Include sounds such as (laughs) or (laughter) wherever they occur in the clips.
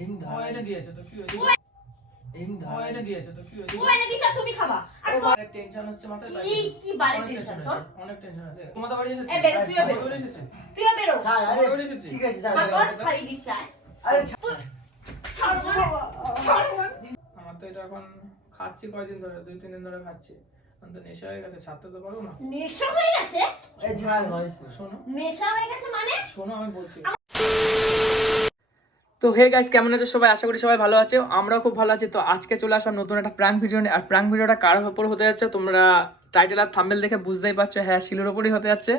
M এনে দিয়েছে তো কি হয়েছে এম ও এনে দিয়েছে তো কি হয়েছে ও এনে দিচ্ছে তুমি খাবা। আর তো অনেক টেনশন হচ্ছে মাথায় কি কি বাড়ি টেনশন তোর? অনেক টেনশন আছে। তোমাদের বাড়ি এসেছে? এ বেরো, তুইও বেরো। তোমাদের বাড়ি এসেছে? তুইও বেরো। ছাড় আরে আমার ঠিক আছে। আরে ছাড়। ছাড় তো এটা এখন খাচ্ছি কয়দিন ধরে দুই তিন দিন ধরে খাচ্ছি। আমি তো নেশা হয়ে গেছে ছাড়তে তো পারব না। নেশা হয়ে গেছে? এই শোনো। নেশা হয়ে গেছে মানে? শোনো আমি বলছি। তো হে গাইস কেমন আছে সবাই? আশা করি সবাই ভালো আছে। আমরাও খুব ভালো আছি। তো আজকে চলে আসলাম নতুন একটা প্র্যাঙ্ক ভিডিও আর প্রাঙ্ক ভিডিওটা কার উপর হতে যাচ্ছে তোমরা টাইটেল আর থাম্বেল দেখে বুঝতেই পারছ। হ্যাঁ শিলুর ওপরই হতে যাচ্ছে।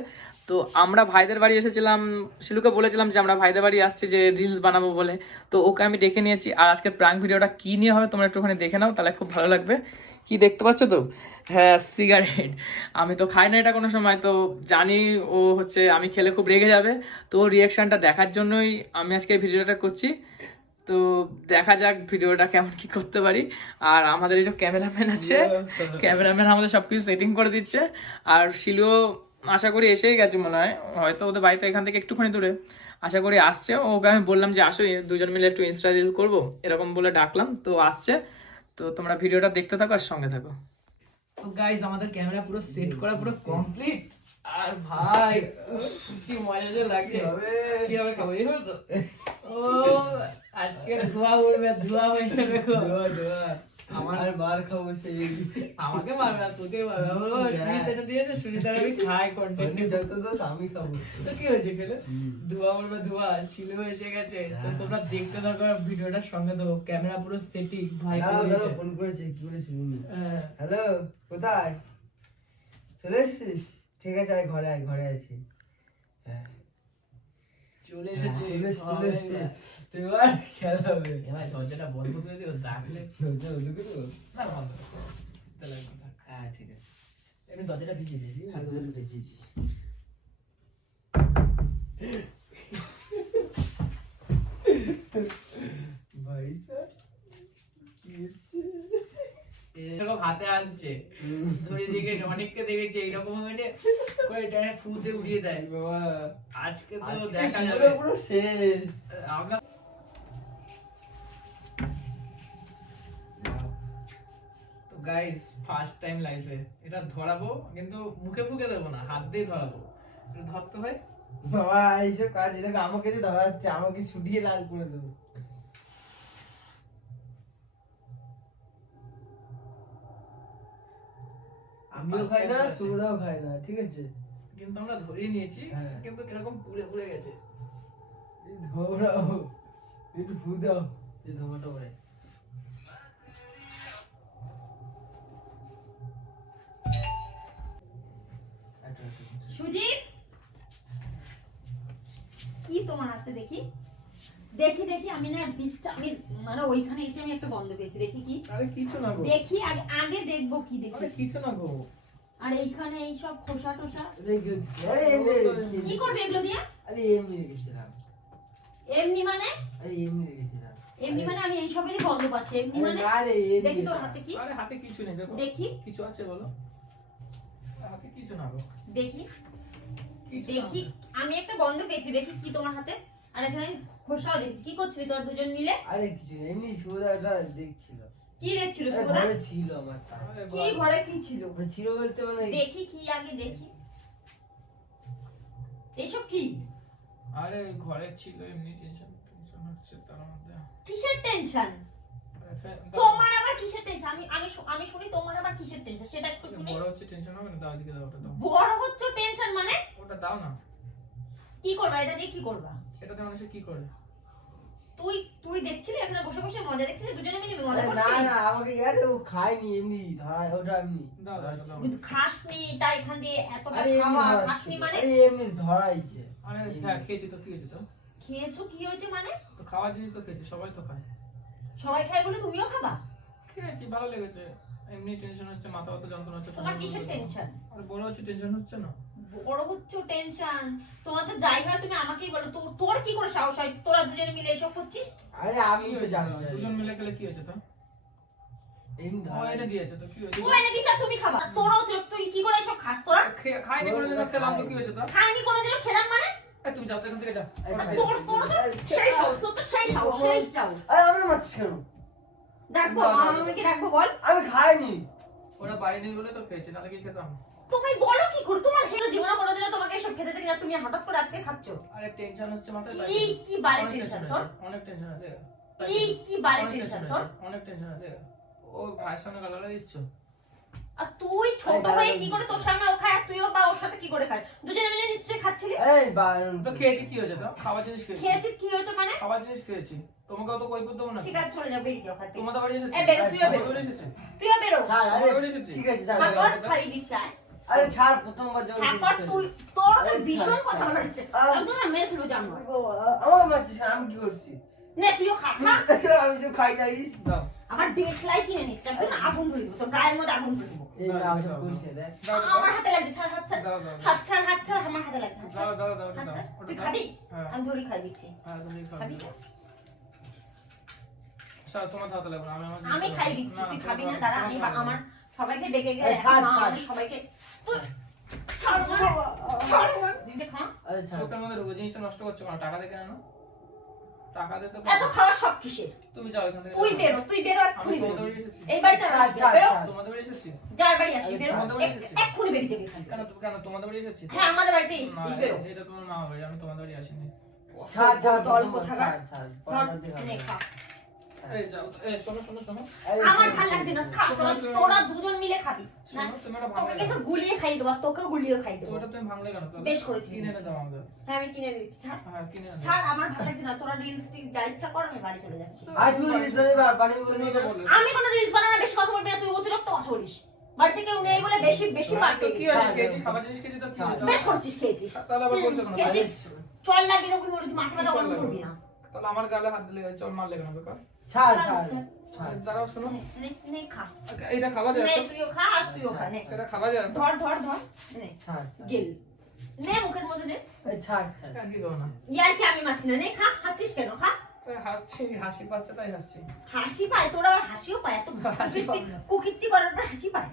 তো আমরা ভাইদের বাড়ি এসেছিলাম শিলুকে বলেছিলাম যে আমরা ভাইদের বাড়ি আসছি যে রিলস বানাবো বলে। তো ওকে আমি ডেকে নিয়েছি। আর আজকের প্র্যাঙ্ক ভিডিওটা কি নিয়ে হবে তোমরা একটুখানি দেখে নাও তাহলে খুব ভালো লাগবে। কি দেখতে পাচ্ছ তো? হ্যাঁ সিগারেট আমি তো খাই না এটা কোনো সময় তো জানি ও হচ্ছে আমি খেলে খুব রেগে যাবে। তো ওর রিয়াকশনটা দেখার জন্যই আমি আজকে এই ভিডিওটা করছি। তো দেখা যাক ভিডিওটা কেমন কি করতে পারি। আর আমাদের এই যে ক্যামেরাম্যান আছে ক্যামেরাম্যান আমাদের সবকিছু সেটিং করে দিচ্ছে। আর শিলুও আশা করি এসেই গেছে মনে হয়। হয়তো ওদের বাড়িতে এখান থেকে একটুখানি দূরে। আশা করি আসছে। ওকে আমি বললাম যে আসো দুজন মিলে একটু ইনস্টা রিল করব। এরকম বলে ডাকলাম। তো আসছে। তো তোমরা ভিডিওটা দেখতে থাকো আর সঙ্গে থাকো। তো গাইজ আমাদের ক্যামেরা পুরো সেট করা পুরো কমপ্লিট আর ভাই কি মজা যে লাগছে। কি হবে খাব এই হবে তো? ও আজকে ধোয়া উড়বে ধোয়া হয়ে যাবে দোয়া। আমার আর মার খাব সেই আমাকে মারবে আর তোকে মারবে ও দিয়েছে সুনিতার আমি খাই কন্টেন্ট যত দোষ আমি খাব। তো কি হয়েছে খেলে? ধোয়া উড়বে ধোয়া শিলু এসে গেছে। তো তোমরা দেখতে থাকো ভিডিওটার সঙ্গে তো ক্যামেরা পুরো সেটিং ভাই দাঁড়াও। ফোন করেছে। কি বলে শুনিনি হ্যাঁ। হ্যালো কোথায়? চলে এসেছিস? ঠিক আছে আয় ঘরে আয় ঘরে আছি। হ্যাঁ। চলে এসেছে চলে এসেছে, এবার খেলা হবে। এবার দরজাটা বন্ধ করে দিও ডাকলে দরজা বন্ধ করে? না বন্ধ তাহলে হ্যাঁ ঠিক আছে। এমনি দরজাটা ভিজিয়ে দিয়েছি। হাত ধরে বেঁচে দিই ভাই স্যার এরকম হাতে আসছে ধরে দেখে অনেককে দেখেছি এইরকম মানে করে টেনে ফুতে উড়িয়ে দেয়। বাবা। আজকে তো দেখা যাবে। পুরো শেষ। আমরা তো গাইস ফার্স্ট টাইম লাইফে এটা ধরাবো কিন্তু মুখে ফুকে দেবো না হাত দিয়ে ধরাবো। ধরতে হয়? বাবা এইসব কাজ আমাকে যে ধরা হচ্ছে আমাকে ছুটিয়ে লাল করে দেবো। আমিও খাই না সুবিধাও খাই না ঠিক আছে? কিন্তু আমরা ধরিয়ে নিয়েছি হ্যাঁ। কিন্তু কীরকম পুড়ে পুড়ে গেছে। এই ধোবড়াও একটু ফু দাও। এই ধোঁয়াটা পরে। সুজিত! কি তোমার হাতে দেখি? দেখি দেখি আমি না বিচ্ছা আমি মানে ওইখানে এসে আমি একটা বন্ধ পেয়েছি দেখি কি? আরে কিছু না গো। দেখি আগে আগে দেখব কি আরে দেখি কিছু না গো। আর এইখানে এই সব খোসা টোসা? আরে এমনি কি করবে এগুলো দিয়ে? আরে এমনি রেখেছিলাম। এমনি মানে? আরে এমনি রেখেছিলাম। এমনি মানে আমি এই সবেরই গন্ধ পাচ্ছি। এমনি মানে? না রে এমনি দেখি তোর হাতে কি? আরে হাতে কিছু নেই দেখো। দেখি। কিছু আছে বলো। হাতে কিছু না গো। দেখি। দেখি। আমি একটা বন্ধ পেয়েছি দেখি কি তোমার হাতে। আর এখানে খোসাও দেখছি। কি করছিলি তোর দুজন মিলে? আরে কিছু না, এমনি সুবিধাটা দেখছিল। কি দেখছিল ঘরে ছিল আমার কি ঘরে কি ছিল? মানে ছিল বলতে মানে দেখি কি আগে দেখি। এসব কি? আরে ঘরে ছিল এমনি টেনশন টেনশন হচ্ছে তার মধ্যে। কিসের টেনশন তোমার আবার কিসের টেনশন আমি আমি আমি শুনি তোমার আবার কিসের টেনশন সেটা একটু শুনি। বড় হচ্ছে টেনশন হবে না দাও দিকে দাও ওটা দাও। বড় হচ্ছে টেনশন মানে? ওটা দাও না। কি করবা? এটা দিয়ে কি করবা? এটাতে মানুষে কি করে? তুই তুই দেখছিলি? এখানে বসে বসে মজা দেখছিলি? দুজনে মিলে মজা আরে না না আমাকে ও খায়নি এমনি ধরা ওটা এমনি। কিন্তু খাসনি তাই এখান দিয়ে এতটা খাওয়া খাসনি মানে? আরে এমনি ধরাইছে। আরে হ্যাঁ খেয়েছি তো কি হয়েছে তো। খেয়েছো কি হয়েছে মানে? তো খাওয়ার জিনিস তো খেয়েছি সবাই তো খায়। সবাই খায় বলে তুমিও খাবা? খেয়েছি ভালো লেগেছে। এমনি টেনশন হচ্ছে মাথা ব্যথা যন্ত্রণা হচ্ছে তোমার কিসের টেনশন আরে বড় হচ্ছে টেনশন হচ্ছে না। বড় হচ্ছে টেনশন তোমার তো যাই হয় তুমি আমাকেই বলো। তোর তোর কি করে সাহস হয়? তোরা দুজনে মিলে এসব করছিস? আরে আমি কি তো জানি না। দুজন মিলে খেলে কি হয়েছে তো এমনি ও এনে দিয়েছে তো কি হয়েছে? ও এনে দিচ্ছে তুমি খাবা। তোরাও তো- তুই কি করে এসব খাস তোরা? খে- খাইনি কোনোদিনও খেলাম তো কি হয়েছে তো খাইনি কোনোদিনও খেলাম মানে? তুমি যাও এখান থেকে যাও। তোর তোর তো সেই সাহস তোর তো সেই সাহস সেই সাহস। আরে আমি মারছিস কেন? ডাকবো মামাকে ডাকবো বল। আমি খাইনি। ওরা বাড়ি নেই বলে তো খেয়েছে নাহলে কি খেতাম? তুমি বলো কি করে? তোমার হেলো জীবনে কোনোদিনও তোমাকে এসব খেতে দেখি না তুমি হঠাৎ করে আজকে খাচ্ছ? আরে টেনশন হচ্ছে মাথায় কি কি অনেক টেনশন তোর? অনেক টেনশন আছে। কি। কি বাড়ি টেনশন তোর? অনেক টেনশন আছে। ও ভাইয়ের সামনে গালাগালি দিচ্ছ? আর তুই ছোট ভাই কি করে তোর সামনে ও খায় আর তুইও বা ওর সাথে কি করে খায়? দুজনে মিলে নিশ্চয়ই খাচ্ছিলি? আরে বারণ তো খেয়েছি কি হয়েছে তো খাবার জিনিস খেয়েছি। খেয়েছিস কি হয়েছে মানে? খাবার জিনিস খেয়েছি। তোমাকে অত কৈফত দেবো না। ঠিক আছে চলে যাও বেরিয়ে যাও খাতে তোমাদের বাড়ি এসেছি? এ বেরো তুইও বেরো। বাড়ি এসেছি? তুইও বেরো। আরে বাড়ি এসেছি? ঠিক আছে তারপর খাইয়ে দিচ্ছে। আরে ছাড় প্রথমবার যখন তারপর দিচ্ছিস। তুই তোর তো ভীষণ কথা ছাড়। বলা আমি তো না মেরে ফেলব জানোয়ার আমার মারছিস আমি কি করছি? নে তুইও খা খা। (laughs) আমি তো খাই আমার দেশলাই কিনে নিচ্ছে আমি না আগুন ধরে দিব তোর গায়ের মধ্যে আগুন ধরে দিব। না আমার হাতে লাগছে ছাড় হাত ছাড়। হাত ছাড় হাত ছাড় আমার হাতে লাগছে হাত ছাড়। দাও দাও হাত দাও। তুই খাবি? হ্যাঁ। আমি ধরে খাই দিচ্ছি। হ্যাঁ তুমি খাবি। তোমার হাতে লাগবে আমি খাই দিচ্ছি তুই খাবি না দাঁড়া আমি আমার সবাইকে ডেকে গেলে সবাইকে আরে চোখের মধ্যে ঢুকে জিনিসটা নষ্ট করছ কেন টাকা দেখে না টাকা দে তো এত খাওয়ার সব কিসের তুমি যাও এখান থেকে তুই বেরো তুই বেরো আমি এক্ষুনি বেরো এই বাড়িতে না, বেরো তোমাদের বাড়ি এসেছি যার বাড়ি আসবি বেরো এক- এক্ষুনি বেরিয়ে যাবি কেন কেন তোমাদের বাড়ি এসেছি হ্যাঁ আমাদের বাড়িতে এসেছি বেরো এটা তোমার মামা বাড়ি আমি তোমাদের বাড়ি আসিনি ছাড় ছাড় দল কোথাকার। ছাড় ছাড় আমার শোন, ভালো লাগছে না। খা তোরা- দুজন মিলে খাবি। না শোনো তুমি একটা তোকে কিন্তু কেন গুলিয়ে খাই দেবো আর গুলিয়ে খাই দেবো। ওটা তুমি ভাঙলে কেন? বেশ করেছি। কিনে এনে দাও আমাদের। হ্যাঁ আমি কিনে দিচ্ছি ছাড়। হ্যাঁ কিনে এনে ছাড় আমার ভালো লাগছে না। তোরা রিলস টিক যা ইচ্ছা কর আমি বাড়ি চলে যাচ্ছি। আরে তুই রিজনে বার পানি বললি তুমি না তো বললে। আমি কোনো রিলস বানানো বেশি কথা বলবি না তুই অতিরিক্ত কথা বলিস। বাড়িতে কেউ নেই বলে বেশি বেশি পেয়ে গেছিস। খাবার জিনিস তো? বেশ করছিস খেয়েছিস। তাহলে আবার বলছো কেন খেয়েছিস? চল লাগিয়ে রকম মাথা ব্যথা। করবি না। তাহলে আমার গালে হাত দিলে চল মারলে কেন বেকার ছাড় ছাড়, ছাড় ছাড়। ছাড়। দাঁড়াও শোনো। নে, নে, নে, খা। এটা খাওয়া যায় তো? তুইও খা তুইও খা। এটা খাওয়া যায় ধর ধর ধর। ছাড় ছাড়। গেল। নে মুখের মধ্যে নে। ছাড় ছাড়। আর কি দেবো না? ইয়ার কি আমি মাছি না? নে খা। হাসিস কেন? খা। হাসছি হাসি পাচ্ছে তাই হাসছি। হাসি পায়? তোরা আবার হাসিও পায়? এত হাসি পায় কুকীর্তি- কুকীর্তি করার পর হাসি পায়?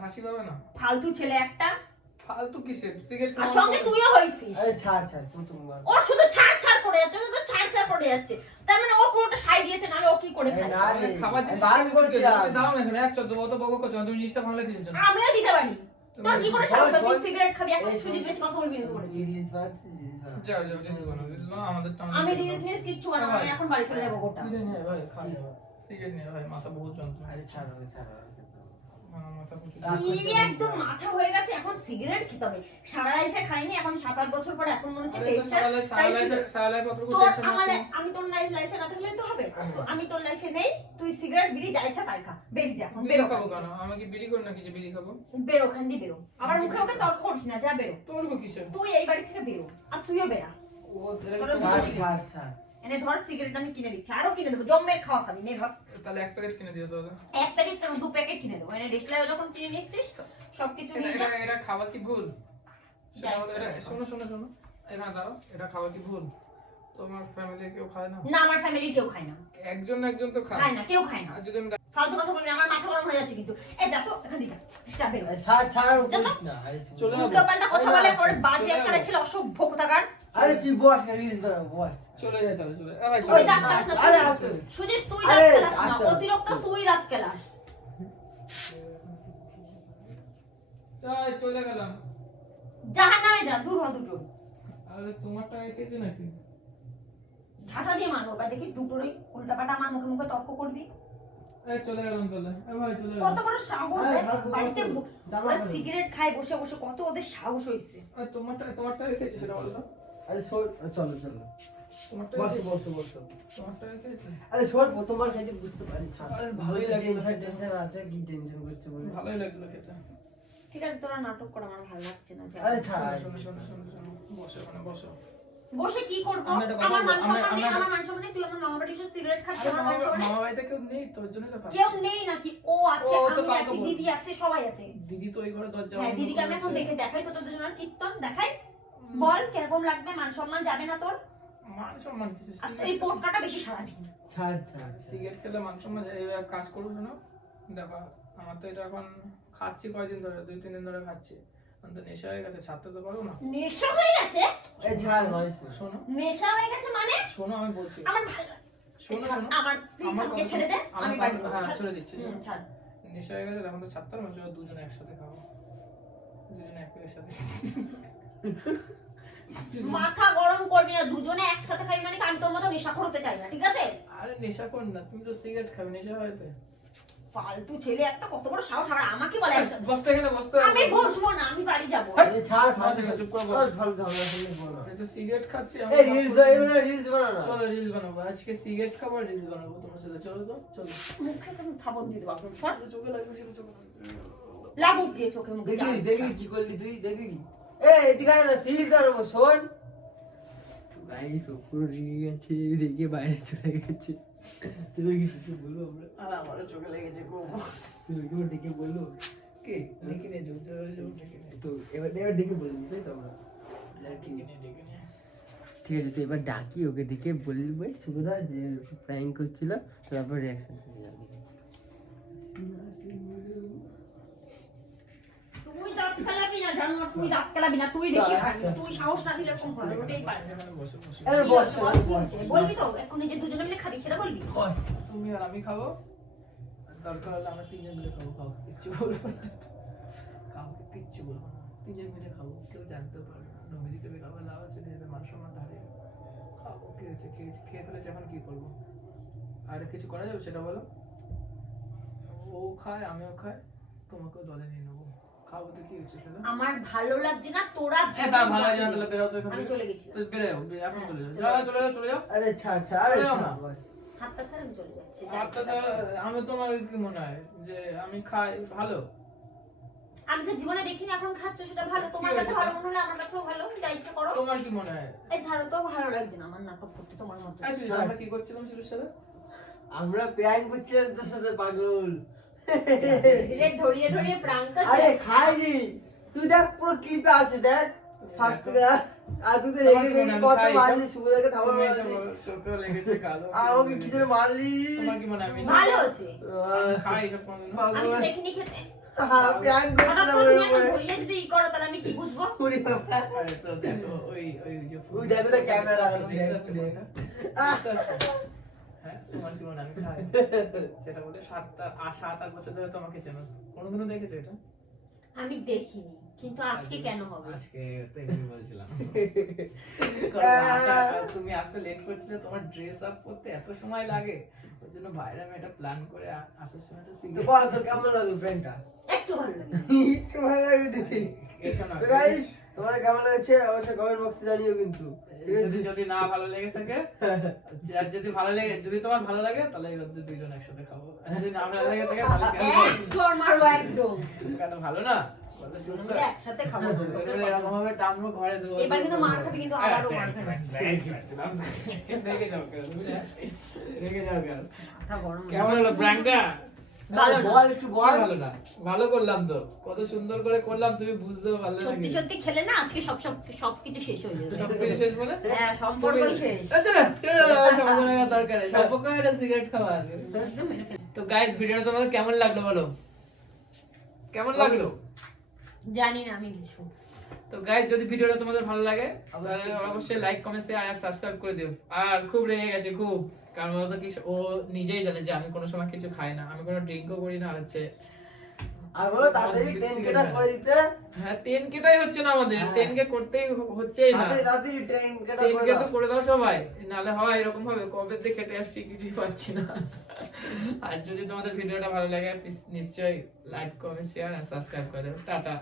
হাসি পাবে না। ফালতু ছেলে একটা। ফালতু কিসের? সিগারেট আর সঙ্গে তুইও হয়েছিস আরে ছাড় ছাড় ও শুধু ছাড় ছাড় করে যাচ্ছে শুধু ছাড় ছাড় করে যাচ্ছে। তার মানে ও পুরোটা সাই কি করে খাবার আমি জিনিস বার খেতে করছি বলছি, তুমি দাও এখানে এক চোদ্দ অত বকো করছ তুমি জিনিসটা ভাঙলে দিয়েছ আমিও দিতে পারি। তোর কি করে সাহস সিগারেট খাবি এখন সুজিত বেশি কথা বলবি না তো বলেছি রিলস বানাচ্ছিস রিলস বানা যাও যাও জিনিস বানাও আমাদের আমি রিলস কিচ্ছু বানাবো আমি এখন বাড়ি চলে যাব গোটা। ভাই সিগারেট নিয়ে ভাই মাথা বহুত যন্ত্রণা। আরে ছাড় ওকে ছাড়। একদম মাথা হয়ে গেছে এখন সিগারেট খেতে হবে। সারা লাইফে খাইনি এখন সাত আট বছর পরে এখন মনে হচ্ছে আরে তো টেনশন সারা লাইফ- সারা তাই লাইফে- সারা লাইফ অত তোর। আমি লাইফ লাইফে না থাকলে তো হবে। তো আমি তোর লাইফে নেই তুই সিগারেট বিড়ি যা ইচ্ছা তাই খা। বেরিয়ে যা এখন বেরো খাব কেন? আমি কি বিড়ি করি নাকি যে বিড়ি খাব? বেরো বেরো। আবার মুখে মুখে তর্ক করিস না যা বেরো। তুই এই বাড়ি থেকে বেরো আর তুইও বেরা ও ছাড় ছাড়। এনে ধর সিগারেট আমি কিনে দিচ্ছি আরও কিনে দেবো জম্মের খাওয়া খাবি নে ধর। তাহলে এক প্যাকেট কিনে দিও তাহলে। এক প্যাকেট কেন দু প্যাকেট কিনে দেবো এনে ডেসলাই যখন কিনে নিচ্ছিস সবকিছু এটা নিয়ে এটা যা। এটা খাওয়া কি ভুল? এটা। শোনো শোনো শোনো এখানে দাঁড়াও এটা খাওয়া কি ভুল? তোমার ফ্যামিলি কেউ খায় না? না আমার ফ্যামিলি কেউ খায় না। একজন না একজন তো খায়। খায় না কেউ খায় না। আর যদি আমি ফালতু কথা বলবি আমার মাথা গরম হয়ে যাচ্ছে কিন্তু। এ যা তো এখান দিয়ে যা বেরো ছাড় ছাড় না চলে। উল্টো কথা বলে তোর বাজে একটা ছিল অসভ্য কোথাকার। আরে তুই বস রিলস বানাবো বস। চলে যাই তাহলে চলে এ ভাই ওই রাত। আরে আসো। সুজিত তুই রাত কেলাস না অতিরিক্ত তুই রাত কেলাস যাই, চলে গেলাম। জাহান নামে যা দূর হ দুটো। আরে তোমারটা খেয়েছে নাকি? ঝাঁটা দিয়ে মারবো এবার দেখিস দুটোরই উল্টা পাল্টা আমার মুখে মুখে তর্ক করবি। চলে গেলাম তাহলে। ভাই চলে কত বড় সাহস আরে, বাড়িতে। ব-। সিগারেট খায় বসে বসে কত ওদের সাহস হয়েছে তোমারটা তোমারটা খেয়েছে সেটা বলো। তো আরে শোন চলো চলো বসো বসো বসো। আরে শোন প্রথমবার খাইতে বুঝতে পারি আরে ভালোই লাগল টেনশন টেনশন আছে কি টেনশন করছে বলে। ভালোই লাগল খেতে। ঠিক আছে তোরা নাটক কর আমার ভালো লাগছে না আরে ছাড়। শোনো শোনো শোনো শোনো বসো ওখানে বসো। বসে কি করব? আমরা একটা কথা আমার মান সম্মান নেই আমার মান সম্মান নেই তুই আমার মামা বাড়ি এসে সিগারেট খাচ্ছিস আমার মান সম্মান মামা বাড়িতে কেউ নেই? তোর জন্য তো কেউ নেই নাকি? ও আছে আমি আছি দিদি আছে সবাই আছে। দিদি তো ওই ঘরে দরজা হ্যাঁ দিদিকে আমি এখন দেখে দেখাই তো তোদের জন্য কীর্তন দেখাই। বল কীরকম লাগবে? মান সম্মান যাবে না তোর? মান সম্মান কিছু আর তুই এই পোটকাটা বেশি সারাবি না। ছাড় ছাড় ছাড়। সিগারেট খেলে মান সম্মান কাজ করব শোনো। দেখো আমার তো এটা এখন খাচ্ছি কয়দিন ধরে? দুই তিন দিন ধরে খাচ্ছি। তো নেশা হয়ে গেছে ছাড়তে তো পারব না। নেশা হয়ে গেছে? এই ছাড় মারিস না। শোনো। নেশা হয়ে গেছে মানে? শোনো আমি বলছি। আমার ভালো শোনো ছাড়, শোনো। আমার প্লিজ আমাকে ছেড়ে দে। আমি বাড়ি হ্যাঁ ছেড়ে দিচ্ছি ছাড়। নেশা হয়ে গেছে তখন তো ছাড়তে পারব না, দুজনে একসাথে খাব। দুজনে একই সাথে (laughs) মাথা গরম করবি না দুজনে একসাথে খাই মানে আমি তোর মতো নেশা করতে চাই না ঠিক আছে? আরে নেশা কর না তুমি তো সিগারেট খাবে নেশা হয় তো। ফালতু ছেলে একটা কত বড় সাহস আর আমাকে বলে বসতে এখানে বসতে আমি বসবো না আমি বাড়ি যাব। আরে ছাড় বস ফালতু এখানে, চুপ করে বস। বস, ফালতু ঝগড়া করলে বলো। আমি তো সিগারেট খাচ্ছি এই রিলস বানানো রিলস বানানো। চলো রিলস বানাবো আজকে সিগারেট খাব রিলস বানাবো তোমার সাথে। চলো তো চলো। মুখে তুমি থাপড় দিয়ে দেবো এখন সর। চোখে লাগছিল চোখে লাগুক দিয়ে চোখে মুখে দেখলি। দেখলি কি করলি তুই দেখলি? রেগে বাইরে চলে গেছে। তুমি কি কিছু বলব? আমরা আর আমারও চোখে লেগেছে খুব তুমি কি ডেকে বলল? কে? ডেকে জোর জোর তো এবার এবার ডেকে বলবি তাই তো আমরা? ঠিক আছে তো এবার ডাকি ওকে ডেকে বলবি সুবিধা যে প্র্যাঙ্ক করছিল তারপর রিয়াকশন তুই কালাবি না তুই বেশি খাবি তুই সাহস না দিলে এরকম হবে ওটাই পারে এখানে বসে? বলবি তো এখন এই যে দুজনে মিলে খাবি সেটা বলবি? বস তুমি আর আমি খাব। দরকার হলে আমরা তিনজন মিলে খাব কিচ্ছু বলব না। কাউকে কিচ্ছু বলব না। তিনজন মিলে খাব কেউ জানতেও পারবে না। নবীদি কেউ খাব লাভ চলে যাবে মান সম্মান হারিয়ে খাব কে হয়েছে খেয়ে খেয়ে ফেলেছে এখন কি করব? আর কিছু করা যাবে সেটা বলো? ও খায় আমিও খাই তোমাকেও দলে নিয়ে নেব। খাব তো কি হচ্ছে সেটা? আমার ভালো লাগছে না তোরা এ তা ভালো লাগে না তাহলে বেরো তো এখান আমি থেকে। চলে গেছিলাম। তো বেরো এখন চলে যাও যাও চলে যাও চলে যাও। আরে ছাড় ছাড় আরে ছাড় হাতটা ছাড়া আমি চলে যাচ্ছি আচ্ছা ছাড়া আমি তোমার কি মনে হয় যে আমি খাই ভালো? আমি তো জীবনে দেখিনি এখন খাচ্ছ সেটা ভালো। তোমার কাছে ভালো মনে হলে আমার কাছেও ভালো যা ইচ্ছা করো। তোমার কি মনে হয়? এই ছাড়ো তো ভালো লাগছে না আমার নাটক করতে তোমার মতো। আচ্ছা আমরা কি করছিলাম শিলুর সাথে? আমরা প্র্যাঙ্ক করছিলাম তোর সাথে পাগল। ধরিয়ে ধরিয়ে প্রাঙ্ক আরে খাইনি। তুই দেখ পুরো ক্লিপে আছে দেখ। ফার্স্ট আর তুই রেগে হয় কত মারলি সুবিধাকে থামা মারলি। বলো, লেগেছে কালো। আমাকে কি জন্য মারলি তোমার কি মনে আমি ভালো হচ্ছে। খাই এসব আমি দেখিনি খেতে। প্র্যাঙ্ক হঠাৎ করছিলাম ওর ধরিয়ে যদি ই করো তাহলে আমি কি বুঝব? পুরি বাবা। আরে তো দেখো ওই ওই যে ওই দেখো ক্যামেরা লাগানো, (laughs) তোমার কি মনে হয়? আমি খাই। (laughs) সেটা বলে সাতটা আর সাত আট বছর ধরে তোমাকে চেনো। কোনোদিনও দেখেছ এটা? আমি দেখিনি কিন্তু আজকে কেন হবে? আজকে তো এমনি বলছিলাম। (laughs) তুমি আসতে লেট করছিলে তোমার ড্রেস আপ করতে এত সময় লাগে। ওর জন্য ভাইরা আমি এটা প্ল্যান করে আসার সময় একটা বল তোর কেমন লাগল প্র্যাঙ্কটা একটু ভালো লাগে (laughs) একটু ভালো লাগবে এসো না, তোমার কেমন লাগছে? অবশ্যই কমেন্ট বক্সে জানিও কিন্তু। যদি যদি না ভালো লেগে থাকে আর যদি ভালো লাগে যদি তোমার ভালো লাগে তাহলে এবার দুইজন একসাথে খাব। যদি না ভালো লাগে থাকে তাহলে কেন? একদম মারবো একদম। কেন ভালো না। একসাথে খাব। এরকম ভাবে টানবো ঘরে দেবো। এবার কিন্তু মার খাবি কিন্তু আবারও মার খাবি। রেগে যাও কেন রেগে যাও কেন? কেমন হলো ব্র্যান্ডটা ভালো করলাম তো। কত সুন্দর করে করলাম তুমি বুঝতেও পারলে সত্যি সত্যি খেলে না? আজকে সব সব সবকিছু শেষ হয়ে যাবে। সব শেষ বলে হ্যাঁ সম্পর্কই শেষ। আচ্ছা চলো সম্পর্ক দরকার সম্পর্ক একটা সিগারেট খাওয়া আগে একদম মেরে ফেল। তো গাইস ভিডিওটা তোমাদের কেমন লাগল বলো? কেমন লাগল? জানি না আমি কিছু। তো গাইস যদি ভিডিওটা তোমাদের ভালো লাগে তাহলে অবশ্যই। লাইক কমেন্ট শেয়ার আর সাবস্ক্রাইব করে দিও। আর খুব রেগে গেছে খুব। কারণ ও তো কি ও নিজেই জানে যে আমি কোনো সময় কিছু খাই না। আমি কোনো ড্রিঙ্কও করি না আর হচ্ছে আর বলো তাড়াতাড়ি ট্রেন কেটা করে দিতে। হ্যাঁ টেন কেটাই হচ্ছে না আমাদের। হ্যাঁ। টেন কে করতেই হচ্ছেই না। তাড়াতাড়ি তাড়াতাড়ি ট্রেন কেটা টেন করে কে তো করে দাও সবাই। নালে হয় এরকম ভাবে কবে থেকে কেটে যাচ্ছি কিছুই পাচ্ছি না। আর যদি তোমাদের ভিডিওটা ভালো লাগে নিশ্চয়ই লাইক কমেন্ট শেয়ার আর সাবস্ক্রাইব করে দেবে টাটা।